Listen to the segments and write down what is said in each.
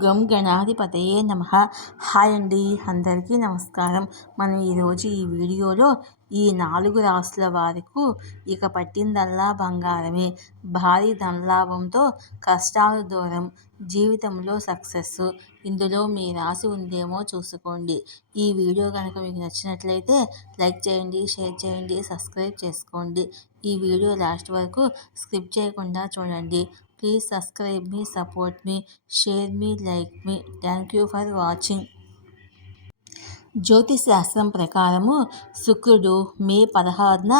గం గణాధిపతయే నమః. హాయ్ అండి, అందరికీ నమస్కారం. మనం ఈరోజు ఈ వీడియోలో ఈ 4 రాసుల వారికి ఇక పట్టిందల్లా బంగారమే. భారీ ధనలాభంతో కష్టాలు దూరం, జీవితంలో సక్సెస్. ఇందులో మీ రాశి ఉందేమో చూసుకోండి. ఈ వీడియో కనుక మీకు నచ్చినట్లయితే లైక్ చేయండి, షేర్ చేయండి, సబ్స్క్రైబ్ చేసుకోండి. ఈ వీడియో లాస్ట్ వరకు స్కిప్ చేయకుండా చూడండి. Please subscribe me, support me, share me, like me. Thank you for watching. జ్యోతిష్ శాస్త్రం ప్రకారము శుక్రుడు మే 16న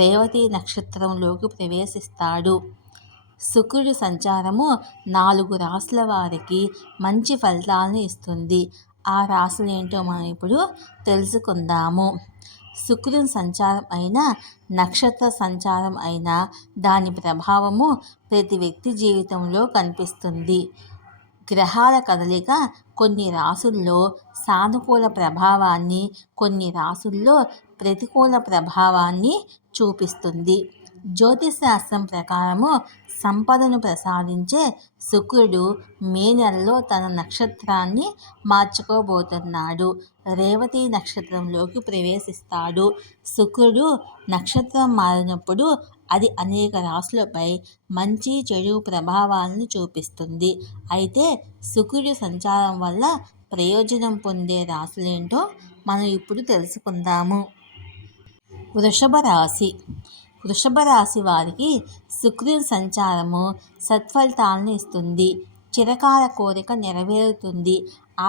రేవతి నక్షత్రంలోకి ప్రవేశిస్తాడు. శుక్రుడి సంచారము 4 రాశుల వారికి మంచి ఫలితాలను ఇస్తుంది. ఆ రాశులు ఏంటో మనం ఇప్పుడు తెలుసుకుందాము. శుక్రుని సంచారం అయినా, నక్షత్ర సంచారం అయినా దాని ప్రభావము ప్రతి వ్యక్తి జీవితంలో కనిపిస్తుంది. గ్రహాల కదలిక కొన్ని రాశుల్లో సానుకూల ప్రభావాన్ని, కొన్ని రాశుల్లో ప్రతికూల ప్రభావాన్ని చూపిస్తుంది. జ్యోతిష్ శాస్త్రం ప్రకారము సంపదను ప్రసాదించే శుక్రుడు మే నెలలో తన నక్షత్రాన్ని మార్చుకోబోతున్నాడు. రేవతి నక్షత్రంలోకి ప్రవేశిస్తాడు. శుక్రుడు నక్షత్రం మారినప్పుడు అది అనేక రాశులపై మంచి చెడు ప్రభావాలను చూపిస్తుంది. అయితే శుక్రుడి సంచారం వల్ల ప్రయోజనం పొందే రాశులేంటో మనం ఇప్పుడు తెలుసుకుందాము. వృషభ రాశి. వృషభ రాశి వారికి శుక్రుని సంచారము సత్ఫలితాలను ఇస్తుంది. చిరకాల కోరిక నెరవేరుతుంది.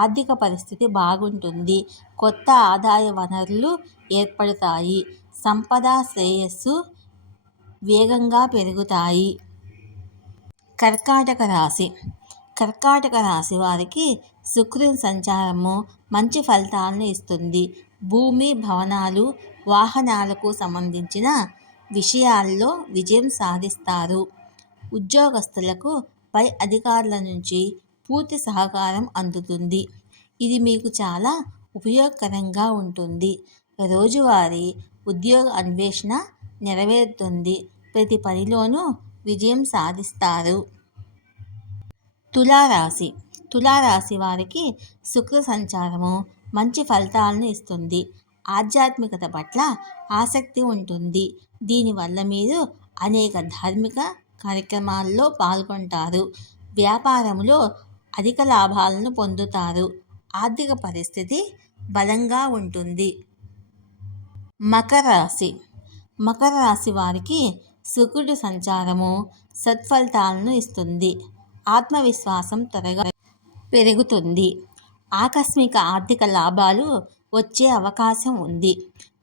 ఆర్థిక పరిస్థితి బాగుంటుంది. కొత్త ఆదాయ వనరులు ఏర్పడతాయి. సంపద, శ్రేయస్సు వేగంగా పెరుగుతాయి. కర్కాటక రాశి. కర్కాటక రాశి వారికి శుక్రుని సంచారము మంచి ఫలితాలను ఇస్తుంది. భూమి, భవనాలు, వాహనాలకు సంబంధించిన విషయాల్లో విజయం సాధిస్తారు. ఉద్యోగస్తులకు పై అధికారుల నుంచి పూర్తి సహకారం అందుతుంది. ఇది మీకు చాలా ఉపయోగకరంగా ఉంటుంది. రోజువారీ ఉద్యోగ అన్వేషణ నెరవేరుతుంది. ప్రతి పనిలోనూ విజయం సాధిస్తారు. తులారాశి. తులారాశి వారికి శుక్ర సంచారము మంచి ఫలితాలను ఇస్తుంది. ఆధ్యాత్మికత పట్ల ఆసక్తి ఉంటుంది. దీనివల్ల మీరు అనేక ధార్మిక కార్యక్రమాల్లో పాల్గొంటారు. వ్యాపారంలో అధిక లాభాలను పొందుతారు. ఆర్థిక పరిస్థితి బలంగా ఉంటుంది. మకర రాశి. మకర రాశి వారికి శుక్రుడి సంచారము సత్ఫలితాలను ఇస్తుంది. ఆత్మవిశ్వాసం త్వరగా పెరుగుతుంది. ఆకస్మిక ఆర్థిక లాభాలు వచ్చే అవకాశం ఉంది.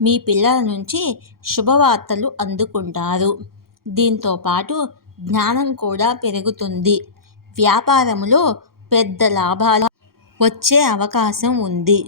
మీ పిల్లల నుంచి శుభవార్తలు అందుకుంటారు. దీంతో పాటు జ్ఞానం కూడా పెరుగుతుంది. వ్యాపారంలో పెద్ద లాభాలు వచ్చే అవకాశం ఉంది.